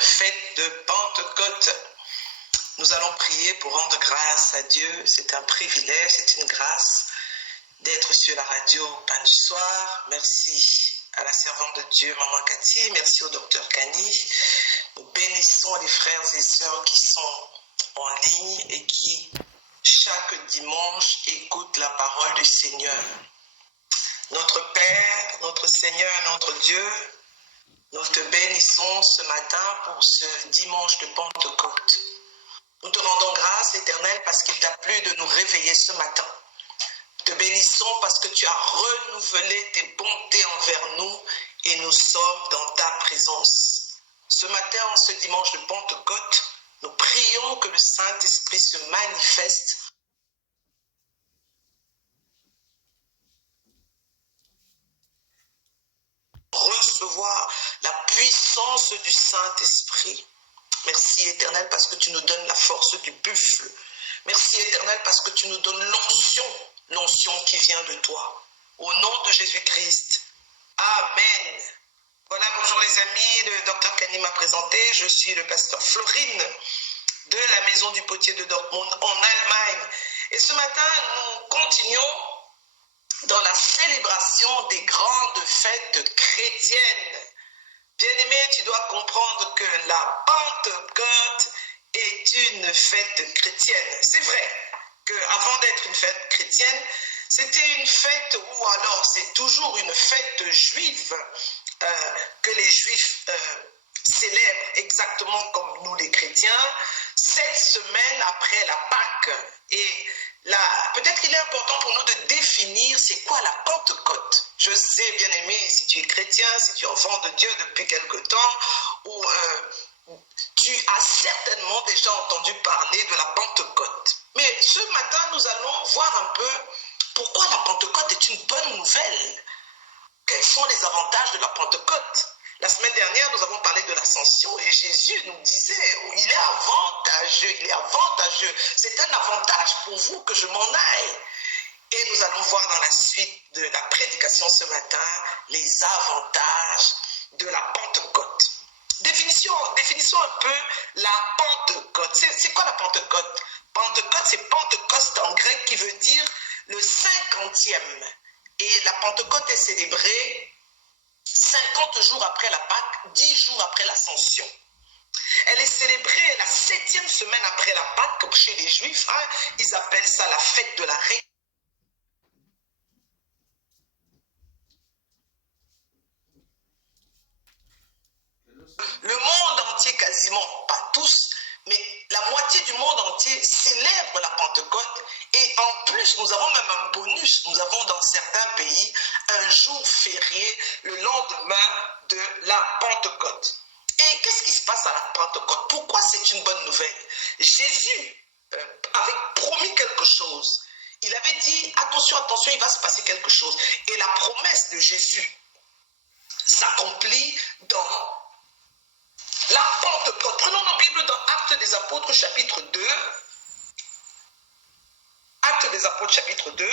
fête de Pentecôte. Nous allons prier pour rendre grâce à Dieu. C'est un privilège, c'est une grâce d'être sur la radio Pain du Soir. Merci à la servante de Dieu, Maman Cathy. Merci au docteur Kani. Nous bénissons les frères et sœurs qui sont en ligne et qui, chaque dimanche, écoutent la parole du Seigneur. Notre Père, notre Seigneur, notre Dieu, nous te bénissons ce matin pour ce dimanche de Pentecôte. Nous te rendons grâce, Éternel, parce qu'il t'a plu de nous réveiller ce matin. Nous te bénissons parce que tu as renouvelé tes bontés envers nous et nous sommes dans ta présence. Ce matin, en ce dimanche de Pentecôte, nous prions que le Saint-Esprit se manifeste recevoir la puissance du Saint-Esprit. Merci Éternel parce que tu nous donnes la force du buffle. Merci Éternel parce que tu nous donnes l'onction qui vient de toi. Au nom de Jésus-Christ. Amen. Voilà, bonjour les amis, le docteur Kani m'a présenté. Je suis le pasteur Florine de la Maison du Potier de Dortmund en Allemagne. Et ce matin, nous continuons dans la célébration des grandes fêtes chrétiennes. Bien-aimé, tu dois comprendre que la Pentecôte est une fête chrétienne. C'est vrai qu'avant d'être une fête chrétienne, c'était une fête ou alors c'est toujours une fête juive que les Juifs célèbrent exactement comme nous les chrétiens, 7 semaines après la Pâque. Et peut-être qu'il est important pour nous de définir c'est quoi la Pentecôte. Je sais, bien aimé, si tu es chrétien, si tu es enfant de Dieu depuis quelque temps, ou tu as certainement déjà entendu parler de la Pentecôte. Mais ce matin, nous allons voir un peu pourquoi la Pentecôte est une bonne nouvelle. Quels sont les avantages de la Pentecôte? La semaine dernière, nous avons parlé de l'ascension et Jésus nous disait, il est avantageux. C'est un avantage pour vous que je m'en aille. Et nous allons voir dans la suite de la prédication ce matin les avantages de la Pentecôte. Définissons un peu la Pentecôte. C'est quoi la Pentecôte? Pentecôte, c'est Pentecoste en grec qui veut dire le 50e. Et la Pentecôte est célébrée 50 jours après la Pâque, 10 jours après l'Ascension. Elle est célébrée la 7e semaine après la Pâque, comme chez les Juifs. Ils appellent ça la fête de la Résurrection. Le monde entier, quasiment, pas tous, mais la moitié du monde entier célèbre la Pentecôte. Et en plus, nous avons même un bonus. Nous avons dans certains pays un jour férié le lendemain de la Pentecôte. Et qu'est-ce qui se passe à la Pentecôte? Pourquoi c'est une bonne nouvelle? Jésus avait promis quelque chose. Il avait dit, attention, il va se passer quelque chose. Et la promesse de Jésus s'accomplit dans la Pentecôte. Prenons nos Bibles dans Actes des Apôtres, chapitre 2. Actes des Apôtres, chapitre 2.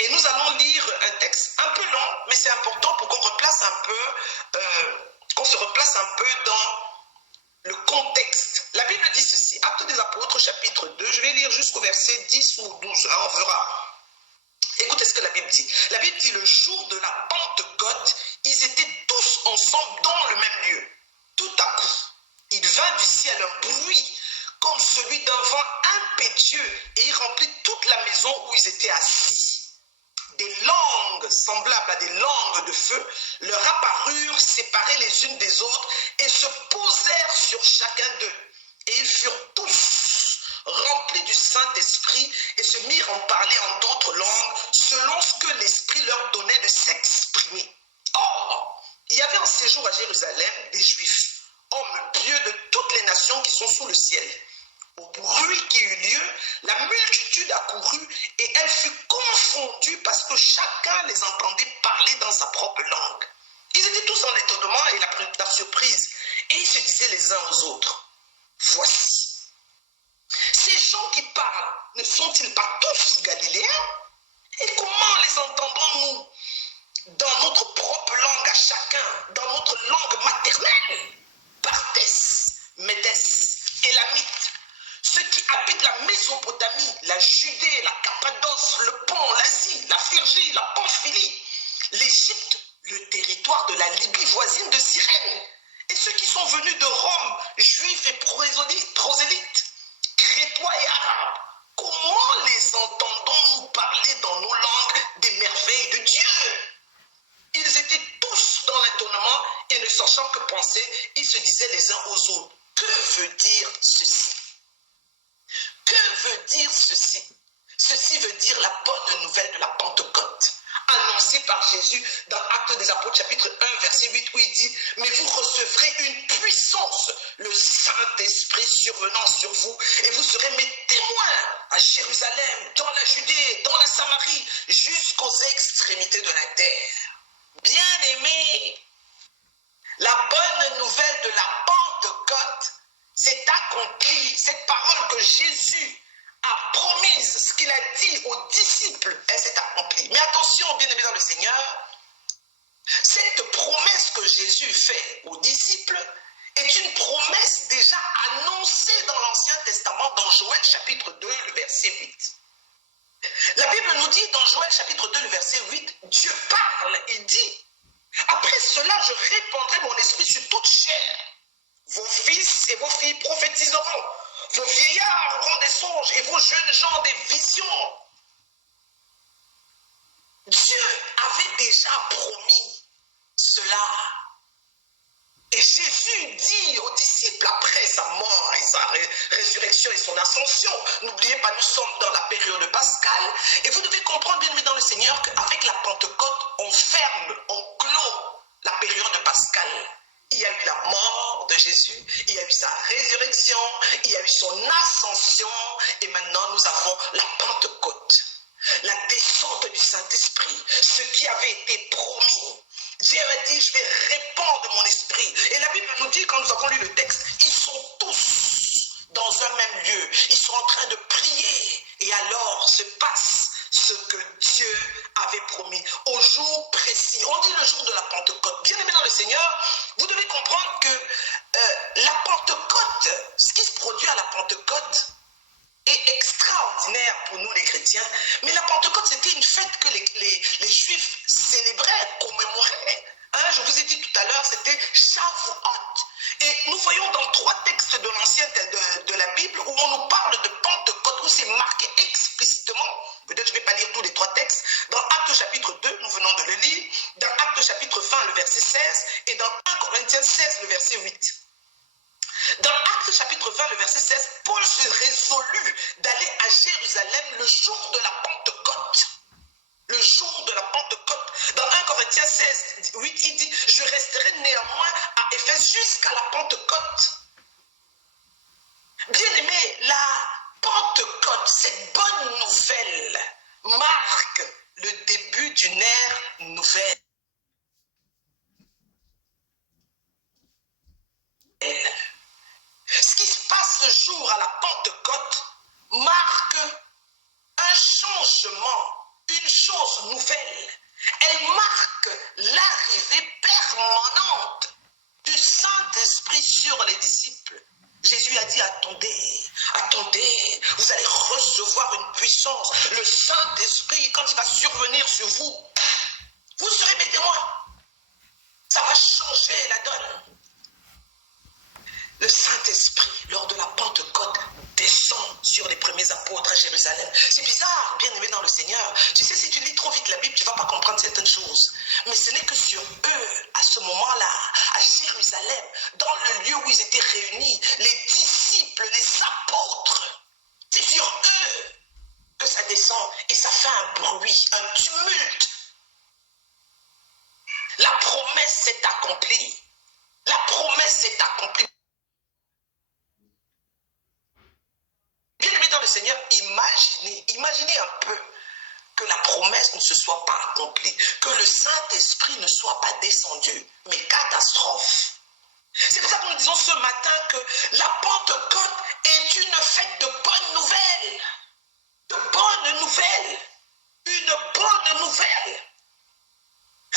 Et nous allons lire un texte un peu long, mais c'est important pour qu'on se replace un peu dans le contexte. La Bible dit ceci, Actes des Apôtres, chapitre 2, je vais lire jusqu'au verset 10 ou 12, on verra. Écoutez ce que la Bible dit. La Bible dit, le jour de la Pentecôte, ils étaient tous ensemble dans le même lieu. Tout à coup, il vint du ciel un bruit comme celui d'un vent impétueux et il remplit toute la maison où ils étaient assis. Des langues semblables à des langues de feu leur apparurent séparées les unes des autres et se posèrent sur chacun d'eux. Et ils furent tous remplis du Saint-Esprit et se mirent en parler en d'autres langues selon ce que l'Esprit leur donnait de s'exprimer. Or, il y avait en séjour à Jérusalem des Juifs, hommes pieux de toutes les nations qui sont sous le ciel. Au bruit qui eut lieu, la multitude accourut et elle fut confondue parce que chacun les entendait parler dans sa propre langue. Ils étaient tous en étonnement et la surprise. Et ils se disaient les uns aux autres, voici, ces gens qui parlent, ne sont-ils pas tous galiléens? Et comment les entendons-nous dans notre propre langue à chacun, dans notre langue maternelle? de Cyrène, et ceux qui sont venus de Rome, juifs et prosélytes, crétois et arabes, comment les entendons-nous parler dans nos langues des merveilles de Dieu? Ils étaient tous dans l'étonnement et ne sachant que penser, ils se disaient les uns aux autres, que veut dire ceci? Que veut dire ceci? Ceci veut dire la bonne nouvelle de la Pentecôte, annoncée par Jésus dans Actes des Apôtres chapitre 1 verset 8 où il dit « Mais vous recevrez une puissance, le Saint-Esprit survenant sur vous, et vous serez mes témoins à Jérusalem, dans la Judée, dans la Samarie, jusqu'aux extrémités de la terre. » Bien-aimés, la bonne nouvelle de la Pentecôte s'est accomplie, cette parole que Jésus a promise, ce qu'il a dit aux disciples, elle s'est accomplie. Mais attention, bien-aimés dans le Seigneur, cette promesse que Jésus fait aux disciples est une promesse déjà annoncée dans l'Ancien Testament, dans Joël chapitre 2, le verset 8. La Bible nous dit dans Joël chapitre 2, le verset 8, Dieu parle et dit, après cela, je répandrai mon esprit sur toute chair. Vos fils et vos filles prophétiseront. Vos vieillards auront des songes et vos jeunes gens des visions. Dieu avait déjà promis cela. Et Jésus dit aux disciples après sa mort et sa résurrection et son ascension, n'oubliez pas, nous sommes dans la période pascale, et vous devez comprendre, bien aimé dans le Seigneur, qu'avec la Pentecôte, on ferme, on clôt la période pascale. Il y a eu la mort de Jésus, il y a eu sa résurrection, il y a eu son ascension, et maintenant nous avons la Pentecôte, la descente du Saint-Esprit, ce qui avait été promis. Dieu a dit, je vais répandre mon esprit. Et la Bible nous dit, quand nous avons lu le texte, ils sont tous dans un même lieu. Ils sont en train de prier. Et alors se passe ce que Dieu avait promis au jour précis. On dit le jour de la Pentecôte. Bien aimé dans le Seigneur, vous devez comprendre que la Pentecôte, ce qui se produit à la Pentecôte, est extraordinaire pour nous les chrétiens. Mais la Pentecôte, c'était une fête que les Juifs célébraient, commémoraient. Hein, je vous ai dit tout à l'heure, c'était Shavuot. Et nous voyons dans 3 textes de l'Ancien de la Bible où on nous parle de Pentecôte, où c'est marqué explicitement. Peut-être je ne vais pas lire tous les 3 textes. Dans Actes chapitre 2, nous venons de le lire. Dans Actes chapitre 20, le verset 16. Et dans 1 Corinthiens 16, le verset 8. Dans Actes chapitre 20, le verset 16, Paul se résolut d'aller à Jérusalem le jour de la Pentecôte. Le jour de la Pentecôte. Dans 1 Corinthiens 16, 8, il dit, je resterai néanmoins à Éphèse jusqu'à la Pentecôte. Bien-aimé, la Pentecôte, cette bonne nouvelle, marque le début d'une ère nouvelle. Ce qui se passe ce jour à la Pentecôte marque un changement, une chose nouvelle. Elle marque l'arrivée permanente du Saint-Esprit sur les disciples. Jésus a dit, attendez, attendez, vous allez recevoir une puissance. Le Saint-Esprit, quand il va survenir sur vous, vous serez mes témoins. Ça va changer la donne. Le Saint-Esprit, lors de la Pentecôte, descend sur les premiers apôtres à Jérusalem. C'est bizarre, bien aimé dans le Seigneur. Tu sais, si tu lis trop vite la Bible, tu ne vas pas comprendre certaines choses. Mais ce n'est que sur eux, à ce moment-là, à Jérusalem, dans le lieu où ils étaient réunis, les disciples, les apôtres, c'est sur eux que ça descend et ça fait un bruit, un tumulte. La promesse s'est accomplie. La promesse s'est accomplie. Bien-aimés dans le Seigneur, imaginez un peu que la promesse ne se soit pas accomplie, que le Saint-Esprit ne soit pas descendu, mais catastrophe. C'est pour ça que nous disons ce matin que la Pentecôte est une fête de bonnes nouvelles. De bonnes nouvelles. Une bonne nouvelle.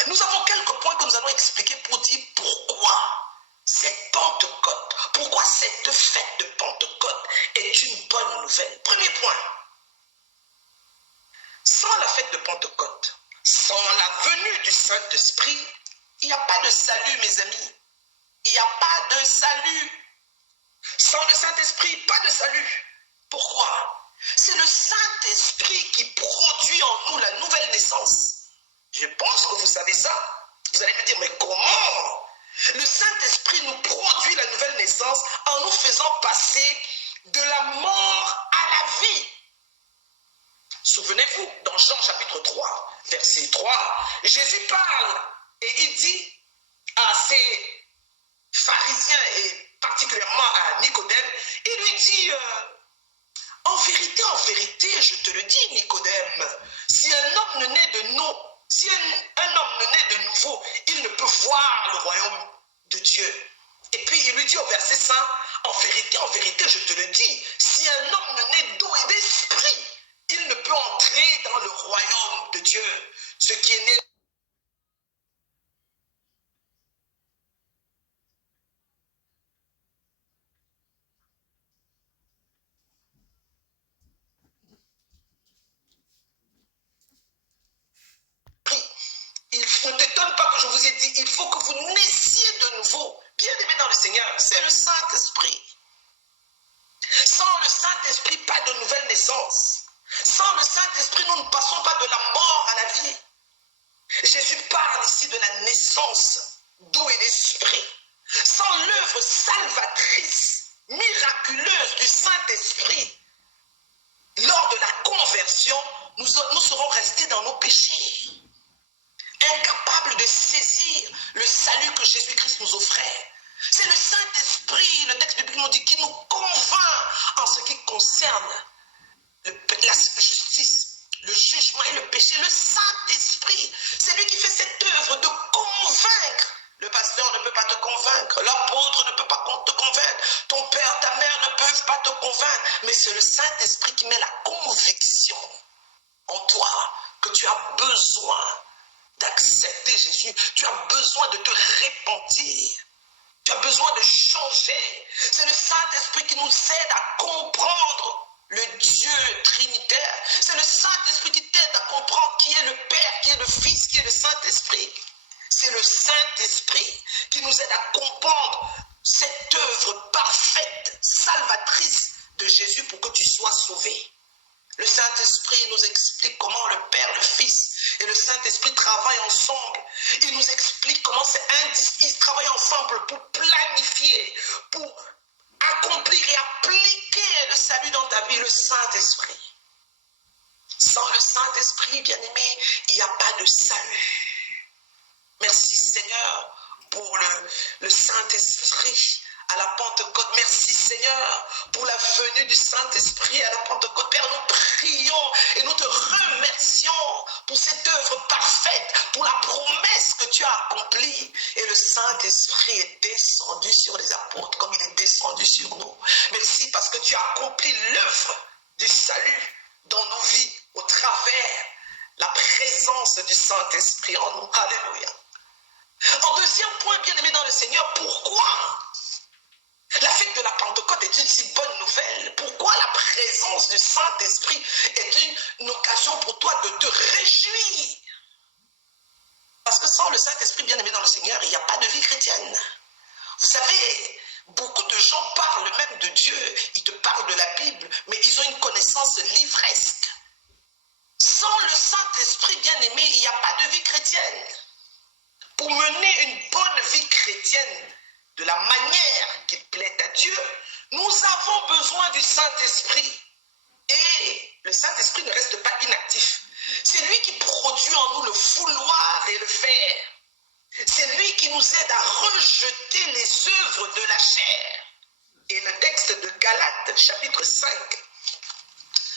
Nous avons quelques points que nous allons expliquer pour dire pourquoi cette Pentecôte, pourquoi cette fête de Pentecôte est une bonne nouvelle. Premier point, sans la fête de Pentecôte, sans la venue du Saint-Esprit, il n'y a pas de salut, mes amis. Saint-Esprit nous produit la nouvelle naissance en nous faisant passer de la mort à la vie. Souvenez-vous, dans Jean chapitre 3, verset 3, Jésus parle et il dit à ses pharisiens et particulièrement à Nicodème, il lui dit, en vérité, je te le dis, Nicodème, si un homme ne naît de nouveau, il ne peut voir le royaume de Dieu. Et puis il lui dit au verset 5, en vérité, je te le dis, si un homme ne naît d'eau et d'esprit, il ne peut entrer dans le royaume de Dieu. Ce qui est né il ne t'étonne pas que je vous ai dit, il faut que vous naissiez de nouveau. Bien-aimés dans le Seigneur, c'est le Saint-Esprit. Sans le Saint-Esprit, pas de nouvelle naissance. Sans le Saint-Esprit, nous ne passons pas de la mort à la vie. Jésus parle ici de la naissance d'eau et d'esprit. Sans l'œuvre salvatrice, miraculeuse du Saint-Esprit, lors de la conversion, nous serons restés dans nos péchés, incapables de saisir le salut que Jésus-Christ nous offrait. C'est le Saint-Esprit, le texte biblique nous dit, qui nous convainc en ce qui concerne la justice, le jugement et le péché. Le Saint-Esprit, c'est lui qui fait cette œuvre de convaincre. Le pasteur ne peut pas te convaincre, l'apôtre ne peut pas te convaincre, ton père, ta mère ne peuvent pas te convaincre, mais c'est le Saint-Esprit qui met la conviction en toi que tu as besoin d'accepter Jésus, tu as besoin de te repentir, tu as besoin de changer. C'est le Saint-Esprit qui nous aide à comprendre le Dieu trinitaire. C'est le Saint-Esprit qui t'aide à comprendre qui est le Père, qui est le Fils, qui est le Saint-Esprit. C'est le Saint-Esprit qui nous aide à comprendre cette œuvre parfaite, salvatrice de Jésus pour que tu sois sauvé. Le Saint-Esprit nous explique comment le Père, le Fils et le Saint-Esprit travaillent ensemble. Il nous explique comment ils travaillent ensemble pour planifier, pour accomplir et appliquer le salut dans ta vie, le Saint-Esprit. Sans le Saint-Esprit, bien-aimé, il n'y a pas de salut. Merci Seigneur pour le Saint-Esprit à la Pentecôte. Merci Seigneur pour la venue du Saint-Esprit à la Pentecôte. Père, nous prions et nous te remercions pour cette œuvre parfaite, pour la promesse que tu as accomplie. Et le Saint-Esprit est descendu sur les apôtres comme il est descendu sur nous. Merci parce que tu as accompli l'œuvre du salut dans nos vies au travers la présence du Saint-Esprit en nous. Alléluia. En deuxième point, bien-aimé dans le Seigneur, pourquoi la fête de la Pentecôte est une si bonne nouvelle? Pourquoi la présence du Saint-Esprit est une occasion pour toi de te réjouir? Parce que sans le Saint-Esprit, bien-aimé dans le Seigneur, il n'y a pas de vie chrétienne. Vous savez, beaucoup de gens parlent même de Dieu, ils te parlent de la Bible, mais ils ont une connaissance livresque. Sans le Saint-Esprit, bien-aimé, il n'y a pas de vie chrétienne. Pour mener une bonne vie chrétienne de la manière qui plaît à Dieu, nous avons besoin du Saint-Esprit. Et le Saint-Esprit ne reste pas inactif. C'est lui qui produit en nous le vouloir et le faire. C'est lui qui nous aide à rejeter les œuvres de la chair. Et le texte de Galates, chapitre 5,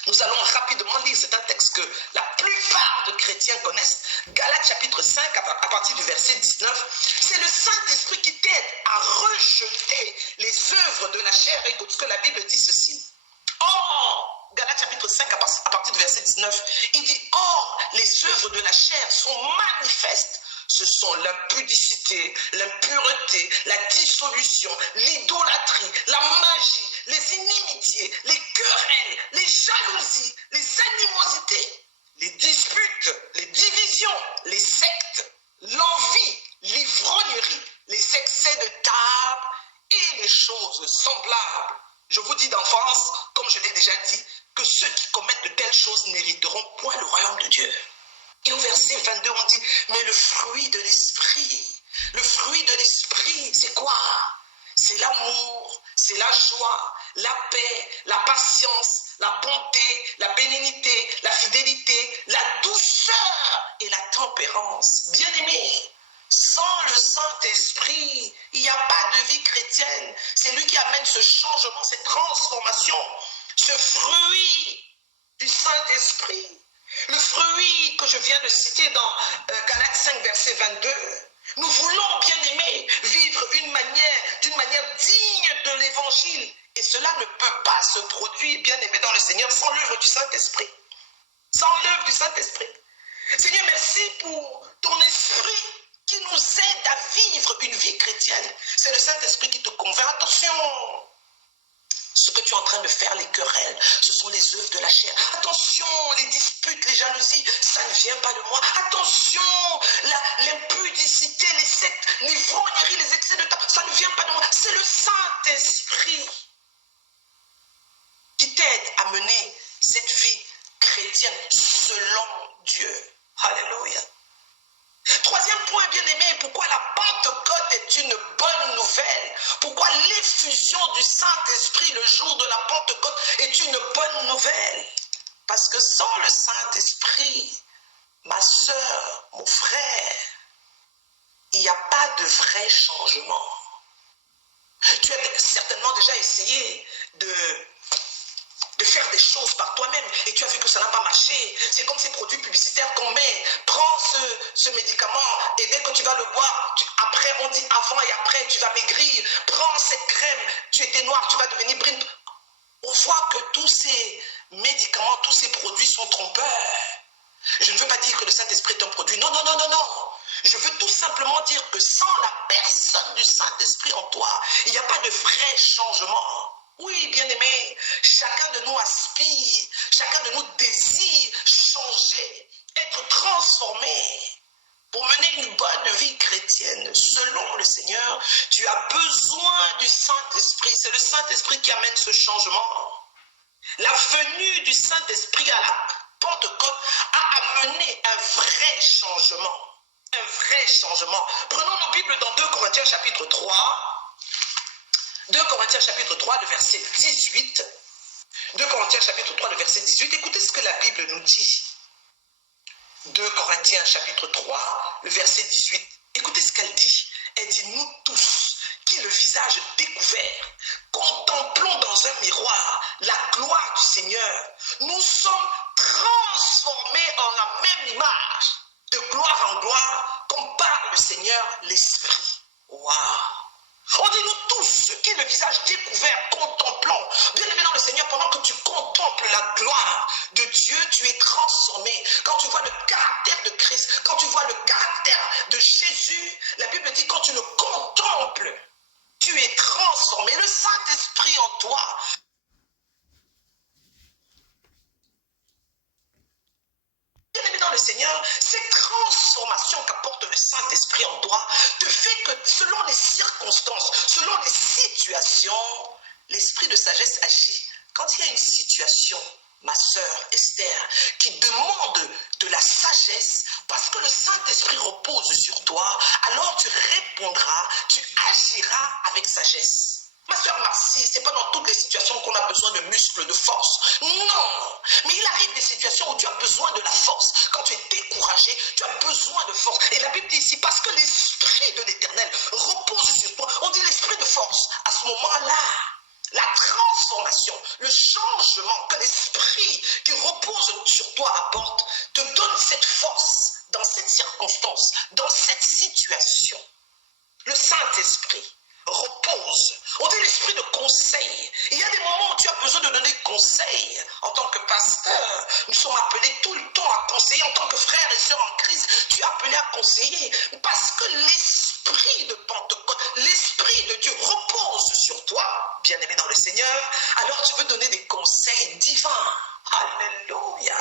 nous allons rapidement lire, c'est un texte que la plupart de chrétiens connaissent. Galates chapitre 5, à partir du verset 19. C'est le Saint-Esprit qui t'aide à rejeter les œuvres de la chair. Écoute ce que la Bible dit ceci. Or, Galates chapitre 5, à partir du verset 19, il dit, or, les œuvres de la chair sont manifestes. Ce sont l'impudicité, l'impureté, la dissolution, l'idolâtrie, la magie, les inimitiés, les querelles, les jalousies, les animosités, les disputes, les divisions, les sectes, l'envie, l'ivrognerie, les excès de table et les choses semblables. Je vous dis d'enfance, comme je l'ai déjà dit, que ceux qui commettent de telles choses n'hériteront point le royaume de Dieu. Et au verset 22, on dit, mais le fruit de l'esprit, Le fruit de l'esprit, c'est quoi? C'est l'amour, c'est la joie, la paix, la patience, la bonté, la bénignité, la fidélité, la douceur et la tempérance. Bien-aimés, sans le Saint-Esprit, il n'y a pas de vie chrétienne. C'est lui qui amène ce changement, cette transformation, ce fruit du Saint-Esprit. Le fruit que je viens de citer dans Galates 5, verset 22. Nous voulons, bien aimés, vivre d'une manière digne de l'évangile. Et cela ne peut pas se produire, bien aimé dans le Seigneur, sans l'œuvre du Saint-Esprit. Sans l'œuvre du Saint-Esprit. Seigneur, merci pour ton esprit qui nous aide à vivre une vie chrétienne. C'est le Saint-Esprit qui te convainc. Attention! Ce que tu es en train de faire, les querelles, ce sont les œuvres de la chair. Attention, les disputes, les jalousies, ça ne vient pas de moi. Attention, l'impudicité, les sectes, l'ivrognerie, les excès de temps, ça ne vient pas de moi. C'est le Saint-Esprit qui t'aide à mener cette vie chrétienne selon Dieu. Alléluia. Troisième point, bien aimé, pourquoi la Pentecôte est une bonne nouvelle? Pourquoi l'effusion du Saint-Esprit le jour de la Pentecôte est une bonne nouvelle? Parce que sans le Saint-Esprit, ma soeur, mon frère, il n'y a pas de vrai changement. Tu as certainement déjà essayé de faire des choses par toi-même et tu as vu que ça n'a pas marché. C'est comme ces produits publicitaires qu'on met. Prends ce médicament et dès que tu vas le boire, après on dit avant et après tu vas maigrir. Prends cette crème, tu étais noir, tu vas devenir brune. On voit que tous ces médicaments, tous ces produits sont trompeurs. Je ne veux pas dire que le Saint-Esprit est un produit. Non, non, non, non, non. Je veux tout simplement dire que sans la personne du Saint-Esprit en toi, il n'y a pas de vrai changement. Oui, bien-aimé, chacun de nous aspire, chacun de nous désire changer, être transformé. Pour mener une bonne vie chrétienne, selon le Seigneur, tu as besoin du Saint-Esprit. C'est le Saint-Esprit qui amène ce changement. La venue du Saint-Esprit à la Pentecôte a amené un vrai changement. Un vrai changement. Prenons nos Bibles dans 2 Corinthiens chapitre 3. 2 Corinthiens chapitre 3, le verset 18. 2 Corinthiens chapitre 3, le verset 18. Écoutez ce que la Bible nous dit. 2 Corinthiens chapitre 3, le verset 18. Écoutez ce qu'elle dit. Elle dit, nous tous, qui le visage découvert, contemplons dans un miroir la gloire du Seigneur, nous sommes transformés en la même image, de gloire en gloire, comme par le Seigneur l'Esprit. Waouh! On dit nous tous, qui le visage découvert, contemplons. Bien aimé dans le Seigneur, pendant que tu contemples la gloire de Dieu, tu es transformé. Quand tu vois le caractère de Christ, quand tu vois le caractère de Jésus, la Bible dit quand tu le contemples, tu es transformé. Le Saint-Esprit en toi. Bien aimé dans le Seigneur, cette transformation qu'apporte le Saint-Esprit en toi te fait que selon les circonstances, selon les situations, l'esprit de sagesse agit. Quand il y a une situation, ma sœur Esther, qui demande de la sagesse, parce que le Saint-Esprit repose sur toi, alors tu répondras, tu agiras avec sagesse. Ma soeur Marcie, ce n'est pas dans toutes les situations qu'on a besoin de muscles, de force. Non, mais il arrive des situations où tu as besoin de la force. Quand tu es découragé, tu as besoin de force. Et la Bible dit ici, parce que l'Esprit de l'Éternel repose sur toi, on dit l'Esprit de force. À ce moment-là, la transformation, le changement que l'Esprit qui repose sur toi apporte, te donne cette force dans cette circonstance, dans cette situation. Le Saint-Esprit repose. On dit l'esprit de conseil. Il y a des moments où tu as besoin de donner conseil. En tant que pasteur, nous sommes appelés tout le temps à conseiller. En tant que frères et sœurs en Christ, tu es appelé à conseiller. Parce que l'esprit de Pentecôte, l'esprit de Dieu repose sur toi, bien-aimé dans le Seigneur. Alors tu peux donner des conseils divins. Alléluia.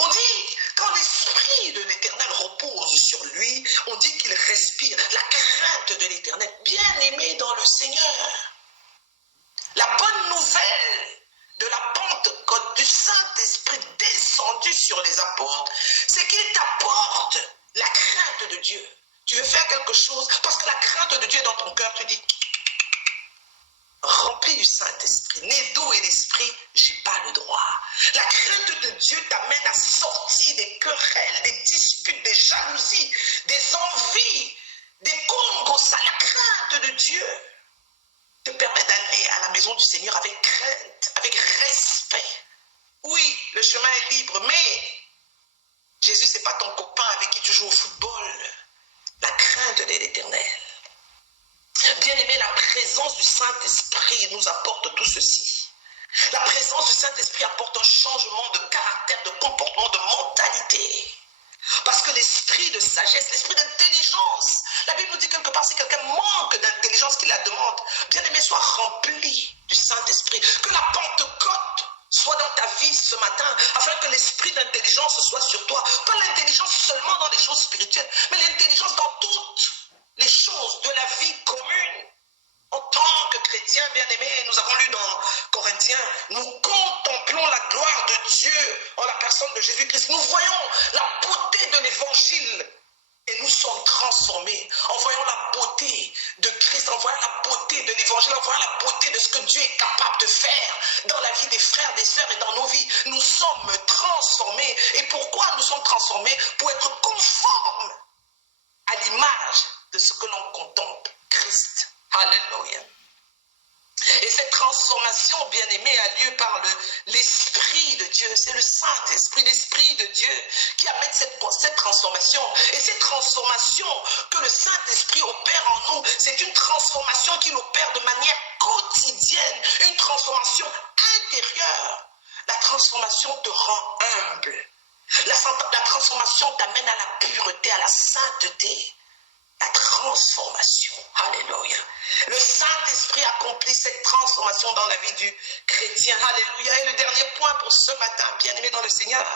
On dit, quand l'Esprit de l'Éternel repose sur lui, on dit qu'il respire la crainte de l'Éternel, bien aimé dans le Seigneur. La bonne nouvelle de la Pentecôte, du Saint-Esprit descendu sur les apôtres, c'est qu'il t'apporte la crainte de Dieu. Tu veux faire quelque chose parce que la crainte de Dieu est dans ton cœur. Tu dis, rempli du Saint-Esprit, né d'eau et d'esprit, j'ai pas le droit. La crainte de Dieu t'amène à sortir des querelles, des disputes, des jalousies, des envies, des congos. Ça, la crainte de Dieu te permet d'aller à la maison du Seigneur avec crainte, avec respect. Oui, le chemin est libre, mais Jésus, ce n'est pas ton copain avec qui tu joues au football. La crainte de l'Éternel. Bien-aimé, la présence du Saint-Esprit nous apporte tout ceci. La présence du Saint-Esprit apporte un changement de caractère, de comportement, de mentalité. Parce que l'esprit de sagesse, l'esprit d'intelligence, la Bible nous dit quelque part, si quelqu'un manque d'intelligence, qu'il la demande, bien-aimé, sois rempli du Saint-Esprit. Que la Pentecôte soit dans ta vie ce matin, afin que l'esprit d'intelligence soit sur toi. Pas l'intelligence seulement dans les choses spirituelles, mais l'intelligence dans toutes les choses de la vie commune. En tant que chrétiens bien-aimés, nous avons lu dans Corinthiens, nous contemplons la gloire de Dieu en la personne de Jésus-Christ. Nous voyons la beauté de l'évangile et nous sommes transformés en voyant la beauté de Christ, en voyant la beauté de l'évangile, en voyant la beauté de ce que Dieu est capable de faire dans la vie des frères, des sœurs et dans nos vies. Nous sommes transformés. Et pourquoi nous sommes transformés? Pour être conformes à l'image de ce que l'on contemple, Christ. Alléluia. Et cette transformation, bien-aimée, a lieu par l'Esprit de Dieu. C'est le Saint-Esprit, l'Esprit de Dieu qui amène cette transformation. Et cette transformation que le Saint-Esprit opère en nous, c'est une transformation qu'il opère de manière quotidienne, une transformation intérieure. La transformation te rend humble. La transformation t'amène à la pureté, à la sainteté. La transformation. Alléluia. Le Saint-Esprit accomplit cette transformation dans la vie du chrétien. Alléluia. Et le dernier point pour ce matin, bien-aimé dans le Seigneur.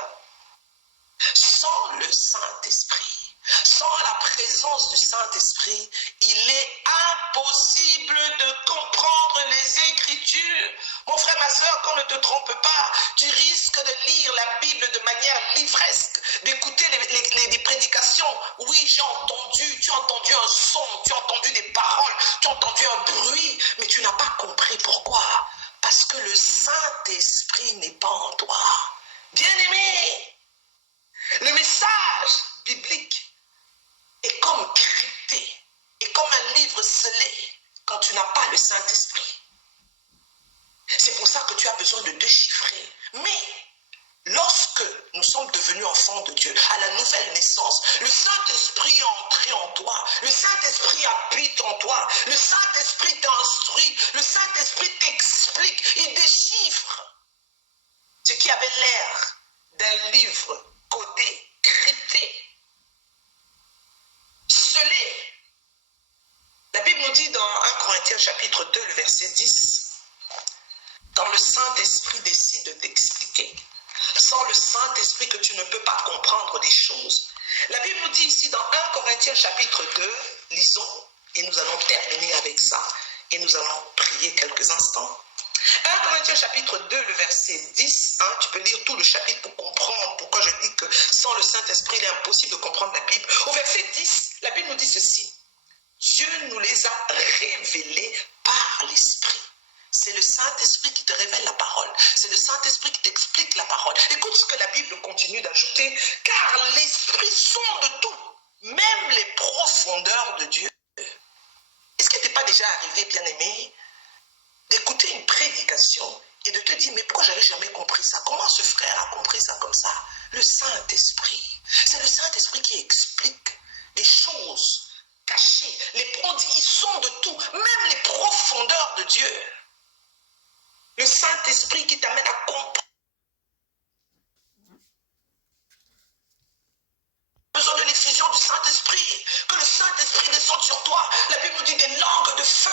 Sans le Saint-Esprit, sans la présence du Saint-Esprit, il est impossible de comprendre les Écritures. Mon frère, ma soeur, qu'on ne te trompe pas, tu risques de lire la Bible de manière livresque, d'écouter les prédications. Oui, tu as entendu un son, tu as entendu des paroles, tu as entendu un bruit, mais tu n'as pas compris pourquoi. Parce que le Saint-Esprit n'est pas en toi. Bien-aimé, le message biblique est comme crypté, est comme un livre scellé quand tu n'as pas le Saint-Esprit. C'est pour ça que tu as besoin de déchiffrer. Mais lorsque nous sommes devenus enfants de Dieu, à la nouvelle naissance, le Saint-Esprit est entré en toi. Le Saint-Esprit habite en toi. Le Saint-Esprit t'instruit. Le Saint-Esprit t'explique. Il déchiffre ce qui avait l'air d'un livre codé, crypté, scellé. La Bible nous dit dans 1 Corinthiens chapitre 2, le verset 10, quand le Saint-Esprit décide de t'expliquer, sans le Saint-Esprit que tu ne peux pas comprendre des choses. La Bible nous dit ici dans 1 Corinthiens chapitre 2, lisons, et nous allons terminer avec ça, et nous allons prier quelques instants. 1 Corinthiens chapitre 2, le verset 10, tu peux lire tout le chapitre pour comprendre pourquoi je dis que sans le Saint-Esprit, il est impossible de comprendre la Bible. Au verset 10, la Bible nous dit ceci. Dieu nous les a révélés par l'Esprit. C'est le Saint-Esprit qui te révèle la parole. C'est le Saint-Esprit qui t'explique la parole. Écoute ce que la Bible continue d'ajouter. Car l'Esprit sonde tout, même les profondeurs de Dieu. Est-ce qu'il t'est pas déjà arrivé, bien-aimé, d'écouter une prédication et de te dire, mais pourquoi j'avais jamais compris ça? Comment ce frère a compris ça comme ça? Le Saint-Esprit. C'est le Saint-Esprit qui explique les choses cachées. Ils sont de tout, même les profondeurs de Dieu. Le Saint-Esprit qui t'amène à comprendre. Besoin de l'effusion du Saint-Esprit. Que le Saint-Esprit descende sur toi. La Bible nous dit des langues de feu.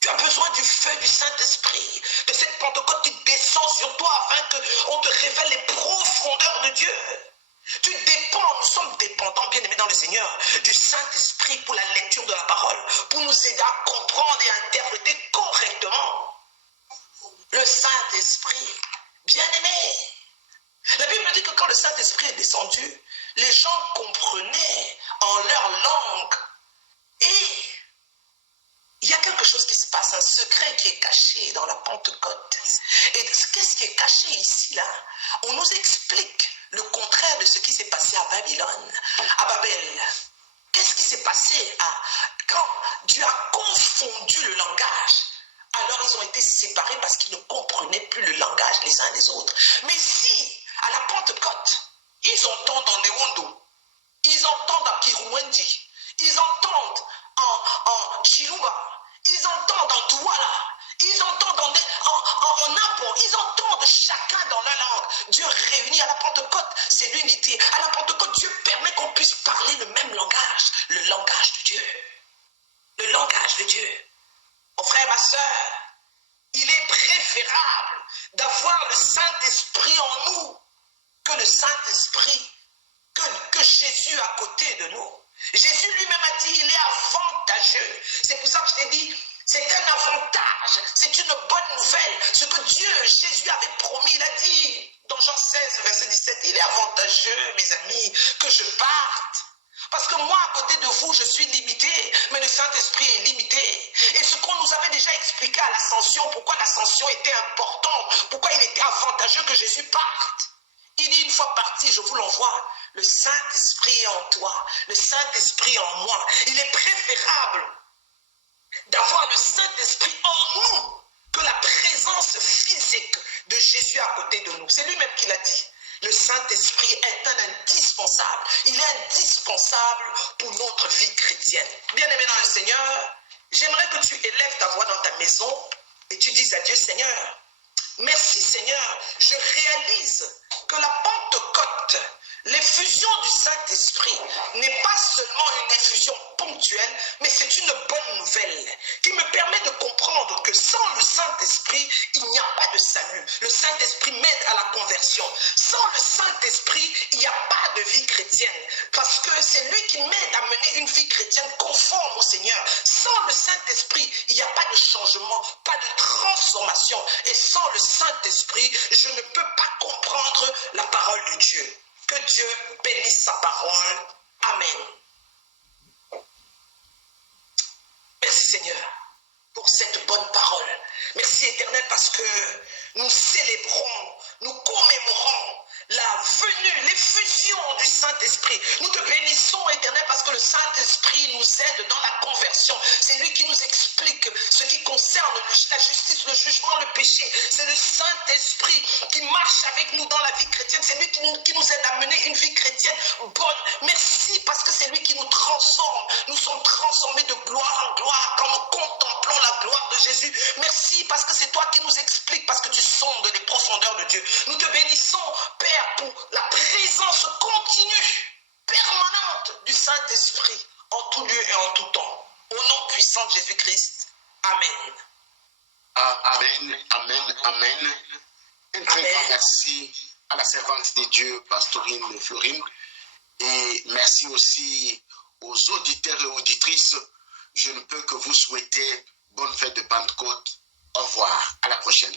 Tu as besoin du feu du Saint-Esprit, de cette Pentecôte qui descend sur toi afin qu'on te révèle les profondeurs de Dieu. Tu dépends, nous sommes dépendants, bien-aimés dans le Seigneur, du Saint-Esprit pour la lecture de la parole, pour nous aider à comprendre et à interpréter correctement. Le Saint-Esprit, bien-aimé. La Bible dit que quand le Saint-Esprit est descendu, les gens comprenaient en leur langue. Et il y a quelque chose qui se passe, un secret qui est caché dans la Pentecôte. Et qu'est-ce qui est caché ici, là? On nous explique le contraire de ce qui s'est passé à Babylone, à Babel. Qu'est-ce qui s'est passé quand Dieu a confondu le langage? Alors ils ont été séparés parce qu'ils ne comprenaient plus le langage les uns des autres. Mais si, à la Pentecôte, ils entendent en Newondo, ils entendent en Kiruwendi, ils entendent en Chiluba, ils entendent en Douala, ils entendent en Apon, ils entendent chacun dans leur langue. Dieu réunit à la Pentecôte, c'est l'unité. À la Pentecôte, Dieu permet qu'on puisse parler le même langage, le langage de Dieu. Le langage de Dieu. Mon frère, ma soeur, il est préférable d'avoir le Saint-Esprit en nous que le Saint-Esprit, que Jésus à côté de nous. Jésus lui-même a dit, il est avantageux. C'est pour ça que je t'ai dit, c'est un avantage, c'est une bonne nouvelle. Ce que Dieu, Jésus avait promis, il a dit dans Jean 16, verset 17, il est avantageux, mes amis, que je parte. Parce que moi, à côté de vous, je suis limité, mais le Saint-Esprit est limité. Et ce qu'on nous avait déjà expliqué à l'ascension, pourquoi l'ascension était importante, pourquoi il était avantageux que Jésus parte. Il dit, une fois parti, je vous l'envoie. Le Saint-Esprit est en toi, le Saint-Esprit en moi. Il est préférable d'avoir le Saint-Esprit en nous que la présence physique de Jésus à côté de nous. C'est lui-même qui l'a dit. Le Saint-Esprit est un indispensable. Il est indispensable pour notre vie chrétienne. Bien-aimé dans le Seigneur, j'aimerais que tu élèves ta voix dans ta maison et tu dises à Dieu, Seigneur, merci Seigneur, je réalise que la Pentecôte, l'effusion du Saint-Esprit n'est pas seulement une effusion ponctuelle, mais c'est une bonne nouvelle qui me permet de comprendre que sans le Saint-Esprit, il n'y a pas de salut. Le Saint-Esprit m'aide à la conversion. Sans le Saint-Esprit, il n'y a pas de vie chrétienne parce que c'est lui qui m'aide à mener une vie chrétienne conforme au Seigneur. Sans le Saint-Esprit, il n'y a pas de changement, pas de transformation. Et sans le Saint-Esprit, je ne peux pas comprendre la parole de Dieu. Que Dieu bénisse sa parole. Amen. Merci Seigneur pour cette bonne parole. Merci Éternel parce que nous célébrons, nous commémorons la venue, l'effusion du Saint-Esprit. Nous te bénissons Éternel parce que le Saint-Esprit nous aide dans la conversion. C'est lui qui nous explique ce qui concerne la justice, le jugement, le péché. C'est le Saint-Esprit qui marche avec nous dans la vie chrétienne. C'est lui qui nous aide à mener une vie chrétienne bonne. Merci parce que c'est lui qui nous transforme. Nous sommes transformés de gloire en gloire quand nous contemplons la gloire de Jésus. Merci parce que c'est toi qui nous expliques, parce que tu sondes les profondeurs de Dieu. Nous te bénissons, Père, pour la présence continue, permanente du Saint-Esprit en tout lieu et en tout temps. Au nom puissant de Jésus-Christ. Amen. Amen, amen, amen. Un très grand merci à la servante de Dieu, Pastorine Florine. Et merci aussi aux auditeurs et auditrices. Je ne peux que vous souhaiter bonne fête de Pentecôte. Au revoir. À la prochaine.